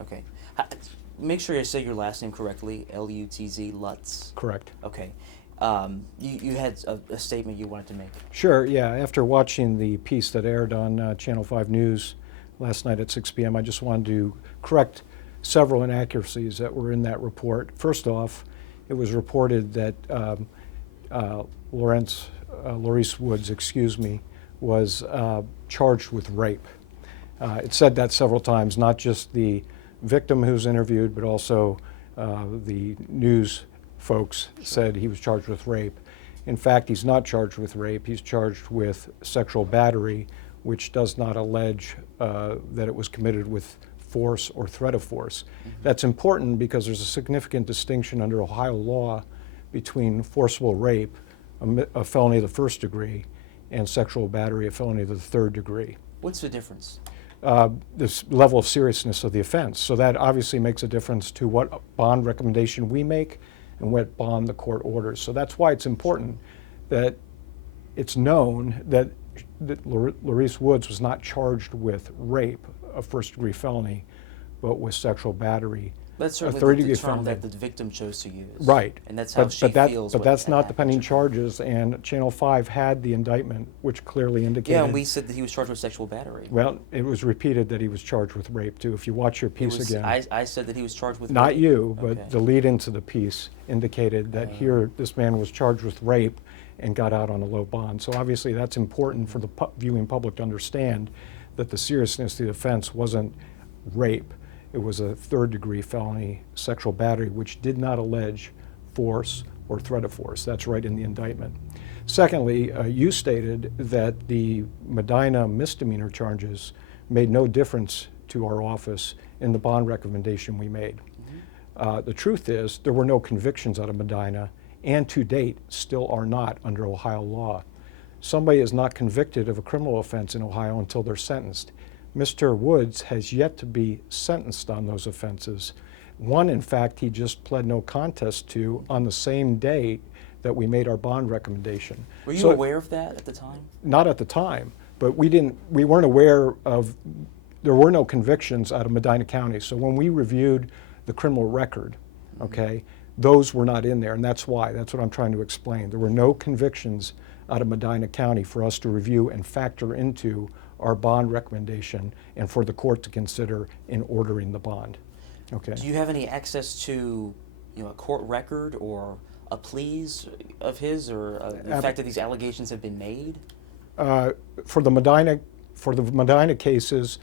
Okay. Make sure I say your last name correctly. Lutz. Lutz. Correct. Okay. You had a statement you wanted to make. Sure, yeah. After watching the piece that aired on Channel 5 News last night at 6 p.m., I just wanted to correct several inaccuracies that were in that report. First off, it was reported that Laurice Woods, was charged with rape. It said that several times, not just the victim who's interviewed, but also the news folks said he was charged with rape. In fact, he's not charged with rape. He's charged with sexual battery, which does not allege that it was committed with force or threat of force. That's important because there's a significant distinction under Ohio law between forcible rape, a felony of the first degree, and sexual battery, a felony of the third degree. What's the difference? This level of seriousness of the offense. So that obviously makes a difference to what bond recommendation we make and what bond the court orders. So that's why it's important that it's known that Laurice Woods was not charged with rape, a first-degree felony, but with sexual battery, That's a certainly third-degree the term felony. that the victim chose to use. Right. And that's how she feels. But what that's not the happened. pending charges, and Channel 5 had the indictment, which clearly indicated. Yeah, and we said that he was charged with sexual battery. Well, it was repeated that he was charged with rape, too. If you watch your piece again. I said that he was charged with Not rape. you, but Okay. the lead into the piece indicated that here this man was charged with rape and got out on a low bond. So obviously that's important for the viewing public to understand that the seriousness of the offense wasn't rape. It was a third-degree felony, sexual battery, which did not allege force or threat of force. That's right in the indictment. Secondly, you stated that the Medina misdemeanor charges made no difference to our office in the bond recommendation we made. The truth is there were no convictions out of Medina, and to date still are not under Ohio law. Somebody is not convicted of a criminal offense in Ohio until they're sentenced. Mr. Woods has yet to be sentenced on those offenses. One, in fact, he just pled no contest to on the same day that we made our bond recommendation. Were you aware of that at the time? Not at the time, but we weren't aware of, there were no convictions out of Medina County. So when we reviewed the criminal record, okay, those were not in there, and that's why. That's what I'm trying to explain. There were no convictions out of Medina County for us to review and factor into our bond recommendation and for the court to consider in ordering the bond. Okay. Do you have any access to, a court record or a pleas of his, or the fact that these allegations have been made? For the Medina cases,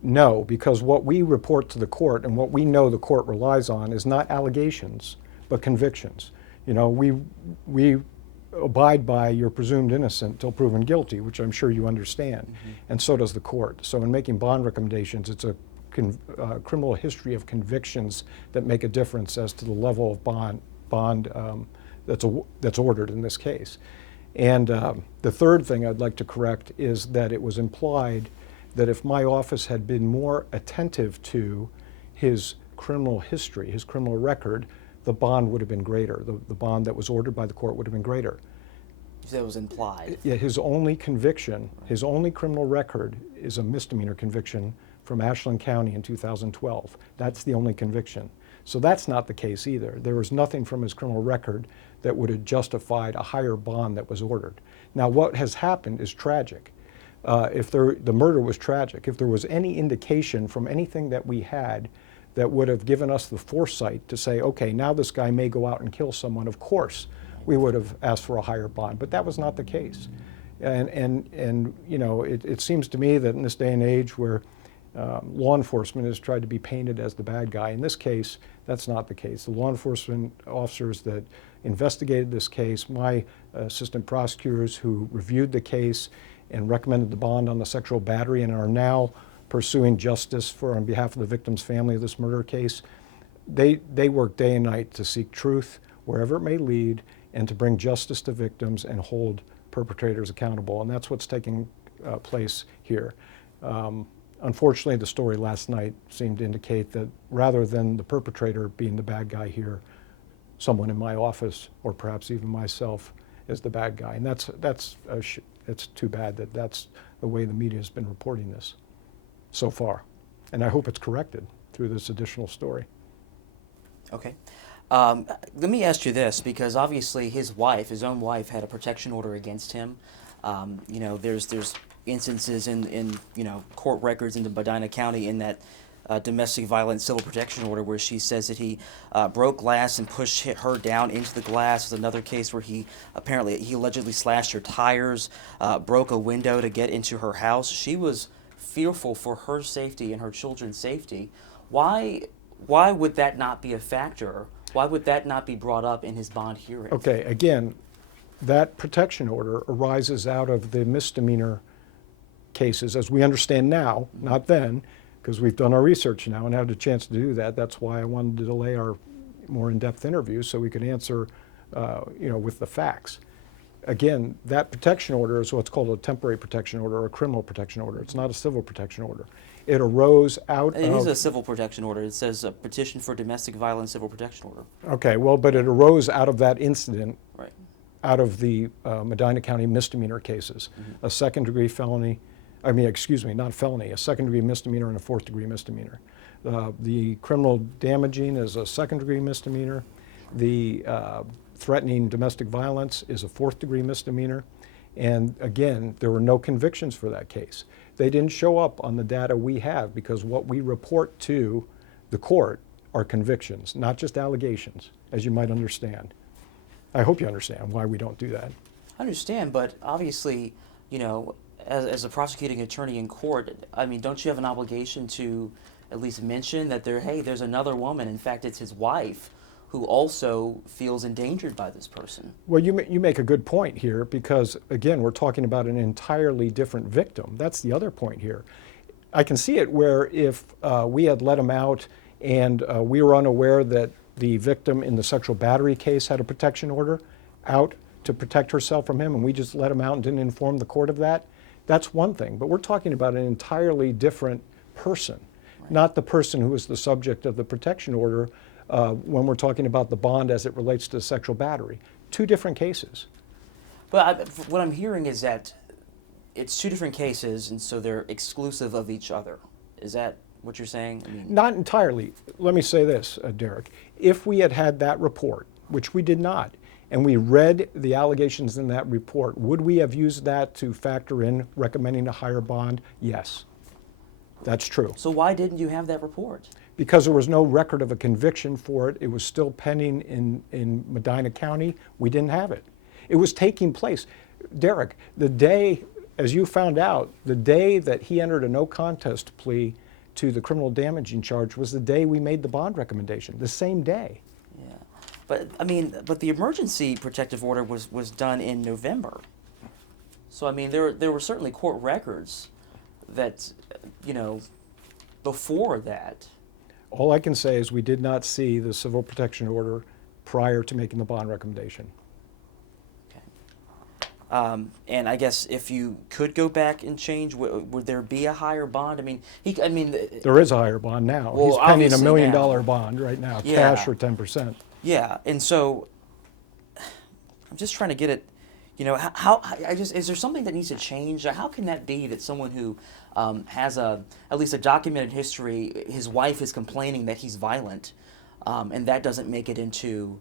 no, because what we report to the court and what we know the court relies on is not allegations, but convictions. We abide by you're presumed innocent till proven guilty, which I'm sure you understand, and so does the court. So in making bond recommendations, it's a criminal history of convictions that make a difference as to the level of bond that's ordered in this case. And the third thing I'd like to correct is that it was implied that if my office had been more attentive to his criminal history, his criminal record, the bond would have been greater. The bond that was ordered by the court would have been greater. That was implied. Yeah, his only conviction, his only criminal record is a misdemeanor conviction from Ashland County in 2012. That's the only conviction. So that's not the case either. There was nothing from his criminal record that would have justified a higher bond that was ordered. Now what has happened is tragic. The murder was tragic. If there was any indication from anything that we had that would have given us the foresight to say, okay, now this guy may go out and kill someone, of course, we would have asked for a higher bond. But that was not the case. And it seems to me that in this day and age where law enforcement has tried to be painted as the bad guy, in this case, that's not the case. The law enforcement officers that investigated this case, my assistant prosecutors who reviewed the case and recommended the bond on the sexual battery and are now pursuing justice on behalf of the victim's family of this murder case, they work day and night to seek truth wherever it may lead and to bring justice to victims and hold perpetrators accountable. And that's what's taking place here. Unfortunately, the story last night seemed to indicate that rather than the perpetrator being the bad guy here, someone in my office or perhaps even myself is the bad guy. And it's too bad that that's the way the media has been reporting this so far. And I hope it's corrected. through this additional story. Okay. Let me ask you this, because obviously his own wife, had a protection order against him. There's instances in court records in the Medina County in that domestic violence civil protection order where she says that he broke glass and pushed her down into the glass. There's another case where he allegedly slashed her tires, broke a window to get into her house. She was fearful for her safety and her children's safety. Why would that not be a factor? Why would that not be brought up in his bond hearing? Okay, again, that protection order arises out of the misdemeanor cases, as we understand now, not then, because we've done our research now and had a chance to do that. That's why I wanted to delay our more in-depth interview so we could answer, with the facts. Again, that protection order is what's called a temporary protection order or a criminal protection order. It's not a civil protection order. It arose out of... It is a civil protection order. It says a petition for domestic violence civil protection order. Okay, well, but it arose out of that incident, Right. out of the Medina County misdemeanor cases. Mm-hmm. A second-degree felony, not felony, a second-degree misdemeanor and a fourth-degree misdemeanor. The criminal damaging is a second-degree misdemeanor. The threatening domestic violence is a fourth-degree misdemeanor. And again, there were no convictions for that case. They didn't show up on the data we have because what we report to the court are convictions, not just allegations, as you might understand. I hope you understand why we don't do that. I understand, but obviously, as a prosecuting attorney in court, don't you have an obligation to at least mention that there's another woman, in fact, it's his wife, who also feels endangered by this person? Well, you make a good point here because, again, we're talking about an entirely different victim. That's the other point here. I can see it where if we had let him out and we were unaware that the victim in the sexual battery case had a protection order out to protect herself from him and we just let him out and didn't inform the court of that, that's one thing. But we're talking about an entirely different person, right. Not the person who is the subject of the protection order when we're talking about the bond as it relates to sexual battery. Two different cases. But what I'm hearing is that it's two different cases, and so they're exclusive of each other. Is that what you're saying? Not entirely. Let me say this, Derek. If we had had that report, which we did not, and we read the allegations in that report, would we have used that to factor in recommending a higher bond? Yes. That's true. So why didn't you have that report? Because there was no record of a conviction for it. It was still pending in Medina County. We didn't have it. It was taking place. Derek, the day, as you found out, the day that he entered a no contest plea to the criminal damaging charge was the day we made the bond recommendation, the same day. Yeah. But the emergency protective order was done in November. So there were certainly court records that, before that. All I can say is we did not see the civil protection order prior to making the bond recommendation. Okay. And I guess if you could go back and change, would there be a higher bond? There is a higher bond now. Well, he's pending $1 million now. bond right now, Yeah. cash or 10%. Yeah, and so I'm just trying to get it. Is there something that needs to change? How can that be that someone who has at least a documented history, his wife is complaining that he's violent, and that doesn't make it into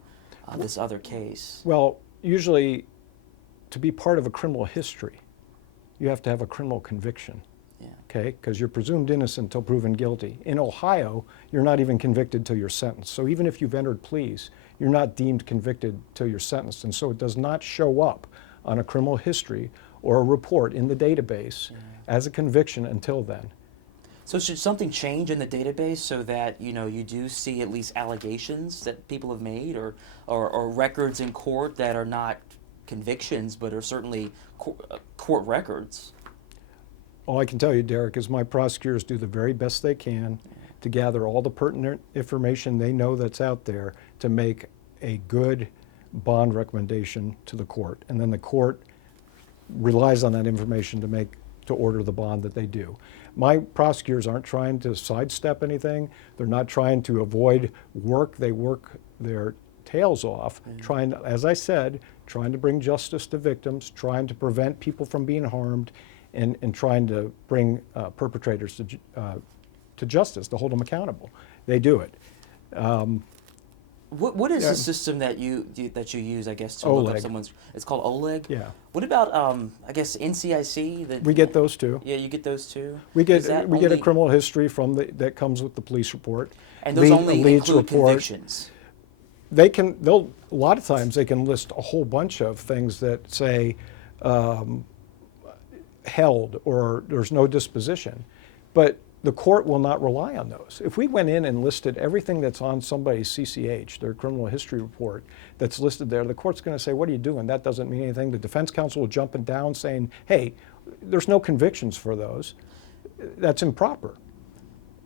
this other case? Well, usually to be part of a criminal history, you have to have a criminal conviction. Yeah. Okay, because you're presumed innocent until proven guilty. In Ohio, you're not even convicted till you're sentenced. So even if you've entered pleas, you're not deemed convicted till you're sentenced. And so it does not show up on a criminal history or a report in the database as a conviction until then. So should something change in the database so that you do see at least allegations that people have made, or records in court that are not convictions but are certainly court records? All I can tell you, Derek, is my prosecutors do the very best they can to gather all the pertinent information they know that's out there to make a good bond recommendation to the court. And then the court relies on that information to order the bond that they do. My prosecutors aren't trying to sidestep anything. They're not trying to avoid work. They work their tails off, trying to, as I said, trying to bring justice to victims, trying to prevent people from being harmed, and trying to bring perpetrators to justice, to hold them accountable. They do it. What is Yeah. the system that you use? I guess to look up Oleg. someone's. It's called Oleg. Yeah. What about I guess NCIC? That We get those too. Yeah, you get those too. We Is get that a only- criminal history that comes with the police report. And those only leads include report. convictions. A lot of times they can list a whole bunch of things that say held or there's no disposition, but the court will not rely on those. If we went in and listed everything that's on somebody's CCH, their criminal history report, that's listed there, the court's going to say, what are you doing? That doesn't mean anything. The defense counsel will jump down saying, hey, there's no convictions for those. That's improper.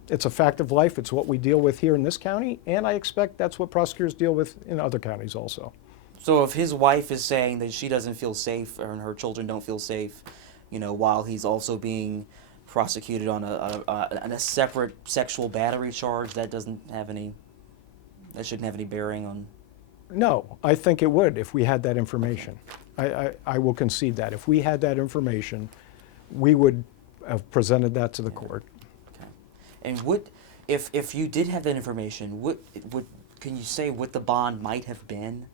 It's a fact of life. It's what we deal with here in this county, and I expect that's what prosecutors deal with in other counties also. So if his wife is saying that she doesn't feel safe or her children don't feel safe, while he's also being prosecuted on a separate sexual battery charge, that shouldn't have any bearing on. No, I think it would if we had that information. I will concede that. If we had that information, we would have presented that to the court. Okay. And if you did have that information, can you say what the bond might have been?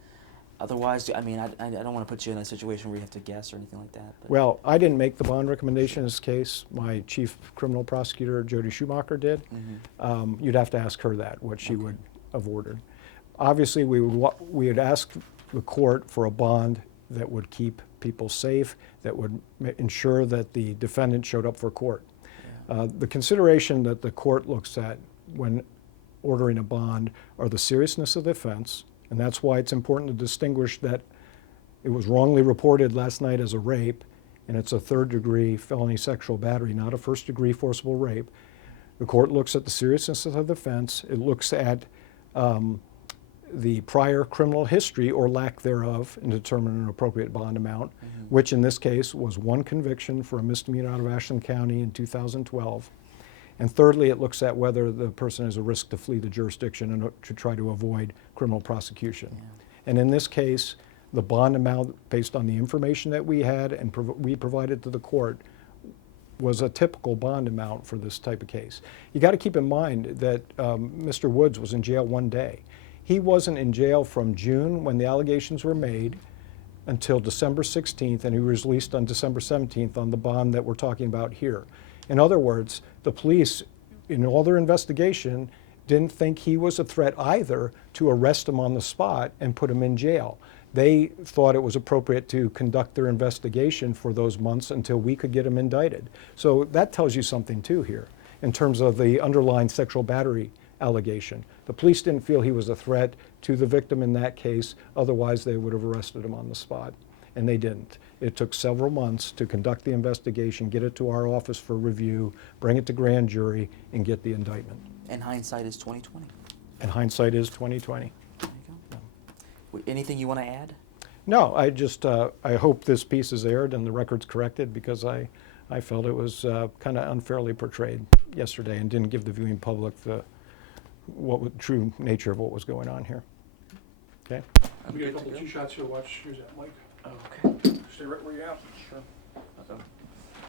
Otherwise, I mean, I don't want to put you in a situation where you have to guess or anything like that. But. Well, I didn't make the bond recommendation in this case. My chief criminal prosecutor, Jody Schumacher, did. Mm-hmm. You'd have to ask her that, what she would have ordered. Obviously, we would ask the court for a bond that would keep people safe, that would ensure that the defendant showed up for court. Yeah. The consideration that the court looks at when ordering a bond are the seriousness of the offense, and that's why it's important to distinguish that it was wrongly reported last night as a rape, and it's a third-degree felony sexual battery, not a first-degree forcible rape. The court looks at the seriousness of the offense. It looks at the prior criminal history or lack thereof in determining an appropriate bond amount, which in this case was one conviction for a misdemeanor out of Ashland County in 2012. And thirdly, it looks at whether the person is a risk to flee the jurisdiction and to try to avoid criminal prosecution. Yeah. And in this case, the bond amount, based on the information that we had and we provided to the court, was a typical bond amount for this type of case. You got to keep in mind that Mr. Woods was in jail one day. He wasn't in jail from June when the allegations were made until December 16th, and he was released on December 17th on the bond that we're talking about here. In other words, the police, in all their investigation, didn't think he was a threat either to arrest him on the spot and put him in jail. They thought it was appropriate to conduct their investigation for those months until we could get him indicted. So that tells you something too here in terms of the underlying sexual battery allegation. The police didn't feel he was a threat to the victim in that case, otherwise they would have arrested him on the spot, and they didn't. It took several months to conduct the investigation, get it to our office for review, bring it to grand jury, and get the indictment. And hindsight is 20/20. And hindsight is 20/20. There you go. Anything you want to add? No, I just I hope this piece is aired and the record's corrected, because I felt it was kind of unfairly portrayed yesterday and didn't give the viewing public the true nature of what was going on here. Okay. We got a couple 2 shots here. Watch. Here's that mic. Oh, okay. Stay right where you're at. Sure.